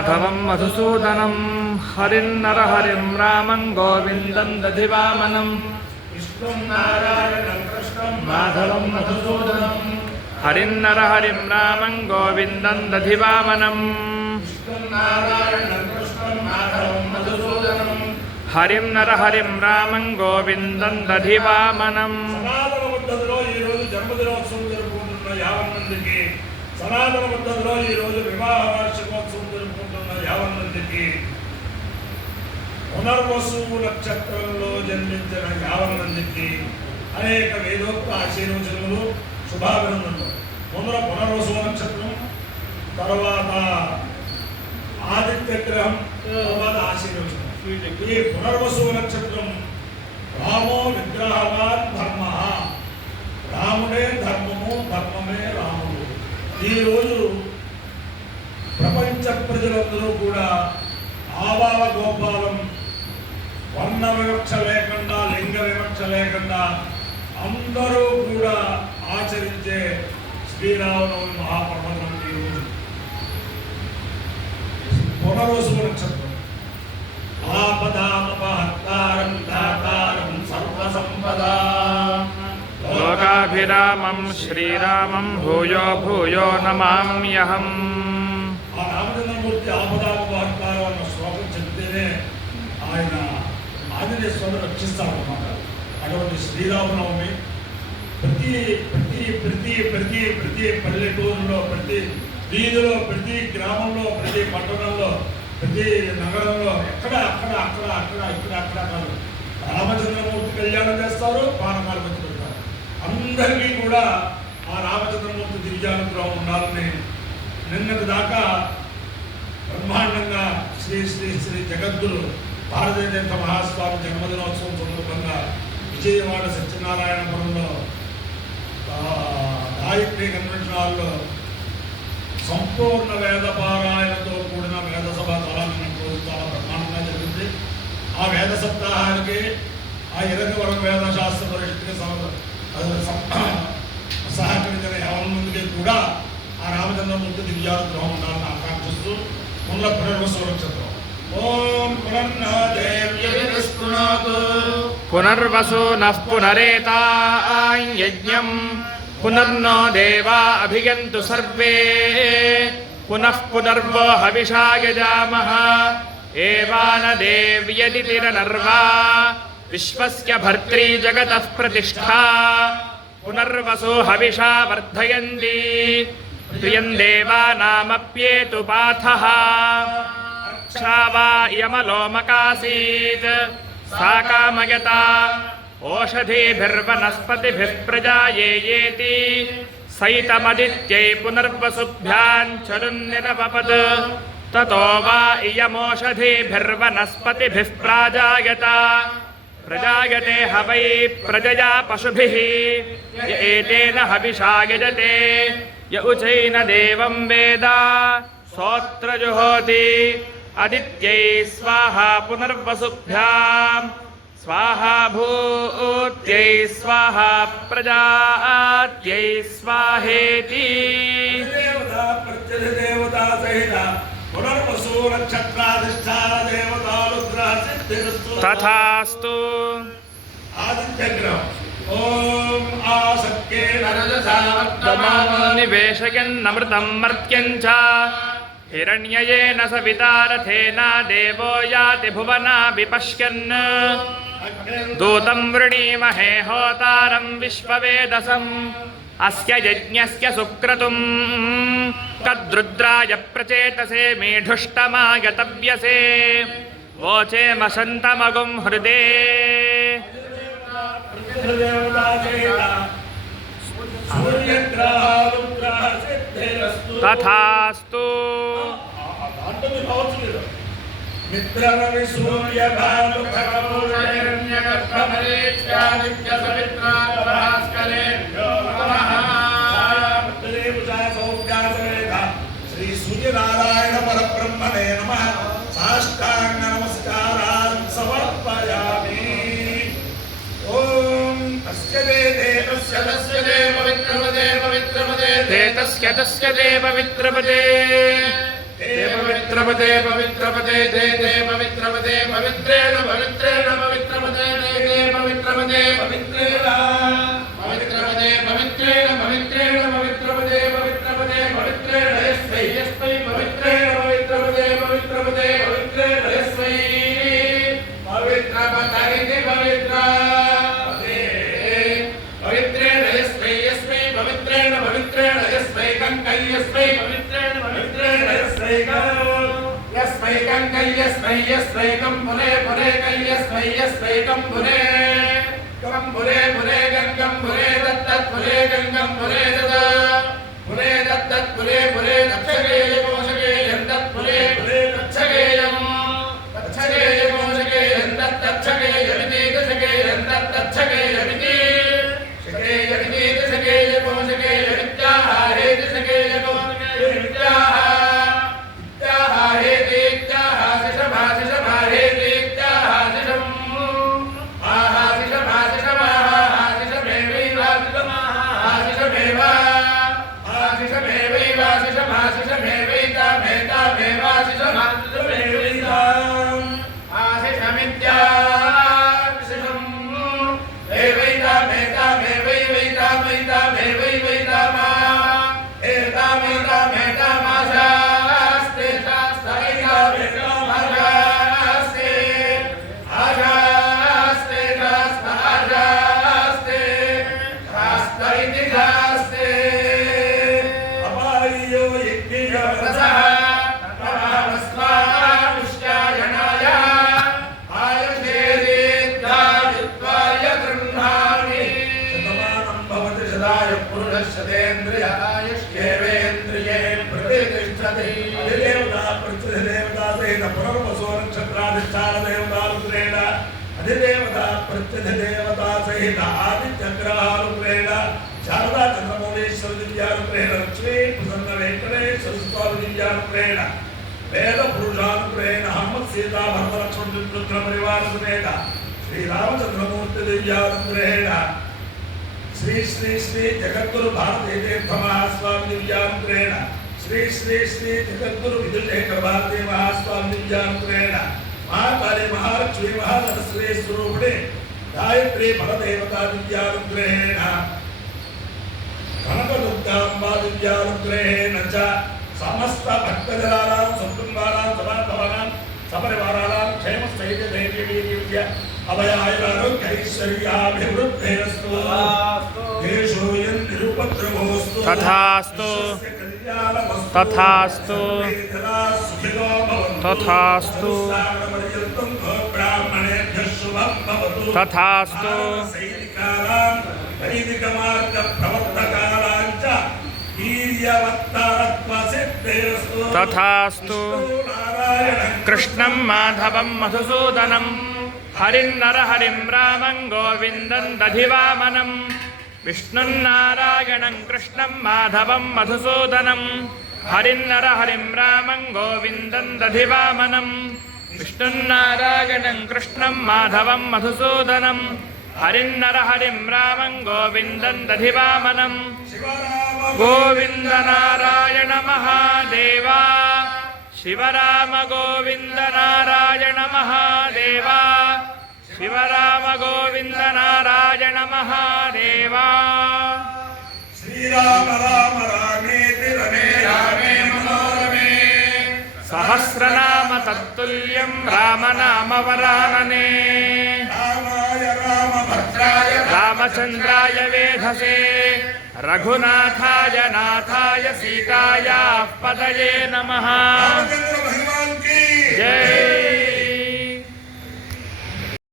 माधवं मधुसूदनं हरिं नरहरिं रामं गोविन्दं दधिवामनं विष्णुं नारायणं कृष्णं माधवं मधुसूदनं हरिं नरहरिं रामं गोविन्दं दधिवामनं विष्णुं नारायणं कृष्णं माधवं मधुसूदनं हरिं नरहरिं रामं गोविन्दं दधिवामनं సనాతన పద్ధతిలో ఈ రోజు జన్మదినోత్సవం జరుపుకుంటున్న 50 మందికి, సనాతన పద్ధతిలో ఈ రోజు వివాహ వార్షికోత్సవం జరుపుకుంటున్న 50 మందికి, పునర్వసు నక్షత్రంలో జన్మించిన 50 మందికి అనేక వేదోక్త ఆశీర్వచనములు, శుభాభినందనలు. ముందర పునర్వసు నక్షత్రం, తర్వాత ఆదిత్య గ్రహం, తర్వాత ఆశీర్వచనం. ఈ పునర్వసు నక్షత్రం రామో విగ్రహవాన్ ధర్మ, రాముడే ధర్మము, ధర్మమే రాముడు. ఈరోజు ప్రపంచ ప్రజలందరూ కూడా ఆబాల గోపాలం, వర్ణ వివక్ష లేకుండా, లింగ వివక్ష లేకుండా అందరూ కూడా ఆచరించే శ్రీరామనవమి మహాపర్వతం ఈరోజు పునర్వసు నక్షత్రం. ఆపదామపహర్తారం దాతారం సర్వసంపదా లోకాభిరామం శ్రీరామం భూయో భూయో నమామ్యహం. ఆ రామచంద్రమూర్తి ఆపదామపహర్తారం అన్న శ్లోకం చెప్తేనే ఆయన ఆంజనేయుని రక్షిస్తారన్నమాట. అటువంటి శ్రీరామనవమి ప్రతి ప్రతి ప్రతి ప్రతి ప్రతి పల్లెటూరులో, ప్రతి వీధిలో, ప్రతి గ్రామంలో, ప్రతి పట్టణంలో, ప్రతి నగరంలో ఎక్కడ అక్కడ అక్కడ అక్కడ ఇక్కడ అక్కడ కాదు రామచంద్రమూర్తి కళ్యాణం చేస్తారు, పానకాలు పంచి పెడతారు. అందరికీ కూడా ఆ రామచంద్రమూర్తి దివ్యానుగ్రహం ఉండాలని నిన్నటి దాకా బ్రహ్మాండంగా శ్రీ శ్రీ శ్రీ జగద్గురు భారతీయ తీర్థ మహాస్వామి జన్మదినోత్సవం సందర్భంగా విజయవాడ సత్యనారాయణపురంలో గాయత్రి కన్వెన్షన్ హాల్లో సంపూర్ణ వేద పారాయణతో కూడిన వేద సభ చాలా బ్రహ్మాండంగా జరిగింది. ఆ వేద సప్తాహానికి ఆ ఇరగవరం వేద శాస్త్ర పరిషత్కి సహకరించిన 50 మందికి కూడా ఆ రామచంద్రమూర్తి దివ్యానుగ్రహం ఉండాలని ఆకాంక్షిస్తూ ఉన్న పునర్వసు నక్షత్రం. ఓం పునర్వసు నః పునరేతాం యజ్ఞం పునర్నో దేవా అభిగంతు సర్వే పునః పునర్వో హవిషా యజామః ఏవాన దేవ్యదితిరనర్వా విశ్వస్య భర్త్రీ జగతః ప్రతిష్ఠా పునర్వసు హవిషా వర్ధయంతి ప్రియం దేవానామప్యేతు పాథః క్షావా యమలోమకాసీత్ సా కామయత ఓషధీభిర్వనస్పతిభిః ప్రజాయేయేతి సైతమదిత్యై పునర్వసుభ్యాం చరున్నిరవపద్ తతో వా ఇయమోషధీభిర్వనస్పతిభిః ప్రాజాయత ప్రజాయతే హవై ప్రజయా పశుభిః య ఏతేన హవిషా యజతే య ఉచైన దేవం వేద సోత్ర జుహోతి అదిత్యై స్వాహా పునర్వసుభ్యాం స్వాహా భూత్యై స్వాహా ప్రజాత్యై స్వాహేతి. తథాస్తు. నివేశయన్నమృతం మర్త్యం చ హిరణ్యయేన సవితారథేన దేవో యాతి భువనా విపశ్యన్ దూతం వృణీమహే హోతారం విశ్వవేదసం అస్య యజ్ఞస్య సుక్రతుం కద్రుద్రాయ ప్రచేతసే మేఢుష్టమాగతవ్యసే వోచేమశంతమగుం హృదే. తథాస్తు. మిత్రరవి సూర్య భాను ఖగమూర్ణిర్ణ్య గర్భమరేత్యాదిత్య సవిత్రా భాస్కరేభ్యో నమః. శ్రీ సూర్యనారాయణ పరబ్రహ్మణే నమః. సాష్టాంగ నమస్కారాన్ సమర్పయామి. ఓం తస్య దేవస్య తస్య దేవ విక్రమదే పవిత్రమదే తస్య దేవ విత్రపదే దేవ విత్రపదే पवित्रपदे पवित्रपदे ते ते पवित्रपदे पवित्रेण पवित्रेण पवित्रपदे ते ते पवित्रपदे पवित्रेण पवित्रपदे पवित्रेण पवित्रेण पवित्रपदे पवित्रपदे पवित्रेण यस्मै यस्मै पवित्रेण पवित्रपदे पवित्रपदे पवित्रेण यस्मै पवित्रपदे पवित्रपदे पवित्रेण यस्मै यस्मै पवित्रेण पवित्रेण यस्मै कंकै यस्मै पवित्रेण पवित्रेण यस्मै यस्मै कंकै यस्मै यस्मै कंपुरे पुरे कै यस्मै यस्मै कंपुरे कंपुरे पुरे गंगं पुरे दत्तत् पुरे गंगं पुरे दत्त पुरे दत्तत् पुरे पुरे दक्षगेय कोशगेयं दत्त पुरे पुरे दक्षगेयं दक्षगेय कोशगेयं दत्त दक्षगेयमिति दक्षगेयं दत्त दक्षगेयमिति शगेयमिति दक्षगेय कोशगेयमित्याह हे दक्षगेय कोशगेयमित्याह इत्याह हे इत्याह शशभा शशभा हे इत्याह शशम् आहा शशभा शशमाहा शशमेवैवा शशमाहा शशमेवा शशमेवैवा शशभा शशमेवैता मेता मेवा शशभा शशमेवैता आशिषमित्याह शशम् एवैता मेता मेवैवैता मैता मेवैवैता मा एता मेता मेता माशास्ते शास्त्रैता मेता माशास्ते आशास्ते शास्त्र आशास्ते शास्त्रैति शास्ते अपायो यज्ञ रसः तवास्वानुष्यायणाय आयुषेदित्वाय गृह्णामि शतमानं भवति शताय पुरुषशतेन्द्रिय आयुष्येवेन्द्रिये प्रतिष्ठते अधिदेवता प्रत्यधिदेवता सहित पुनर्वसो नक्षत्राधिष्ठान देवता रुद्रेण अधिदेवता प्रत्यधिदेवता सहित आदित्यग्रहारुद्रेण शारदा चंद्रमौळीश्वर दिव्यारुद्रेण लक्ष्मी प्रसन्न वेंकटेश्वर स्वामी दिव्यारुद्रेण वेद पुरुषानुग्रहेण हनुमत सीता भरत लक्ष्मण रुद्र परिवार समेत श्री रामचंद्रमूर्ति दिव्यानुग्रहेण श्री श्री श्री जगद्गुरु भारती तीर्थ महास्वामी दिव्यानुग्रहेण श्री श्री श्री जगद्गुरु विधुशेखर भारती महास्वामी दिव्यानुग्रहेण महाकाली महालक्ष्मी महासरस्वती स्वरूपिणी गायत्री फलदेवता दिव्यानुग्रहेण कनकदुर्गाम्बा दिव्यानुग्रहेण च समस्त भक्तजनानां सकुटुम्बानां सभाभवानां सपरिवाराणां क्षेमस्थैर्यधैर्यवीर्य अभयायुरारोग्यैश्वर्याभिवृद्धेरस्तु देशोऽयं निरुपद्रवोऽस्तु तथास्तु तथास्तु तथास्तु ब्राह्मणेभ्यः शुभं भवतु तथास्तु सैनिकानां वैदिकमार्गप्रवर्तकानां च तथास्तु कृष्णं माधवं मधुसूदनं हरिन्नरहरिं रामं गोविन्दं दधिवामनं विष्णुन्नारायणं कृष्णं माधवं मधुसूदनं हरिन्नरहरिं रामं गोविन्दं दधिवामनं विष्णुन्नारायणं कृष्णं माधवं मधुसूदनं हरिन्नरहरिं रामं गोविन्दं दधिवामनं गोविन्द नारायण महादेवा शिवराम गोविन्द नारायण महादेवा शिवराम गोविन्द नारायण महादेवा श्रीराम राम रामेति रमे रामे मनोरमे सहस्रनाम तत्तुल्यं रामनाम वरानने रामाय रामभद्राय रामचन्द्राय वेधसे रघुनाथाय नाथाय सीतायाः पतये नमः रामचंद्र भगवान की जय।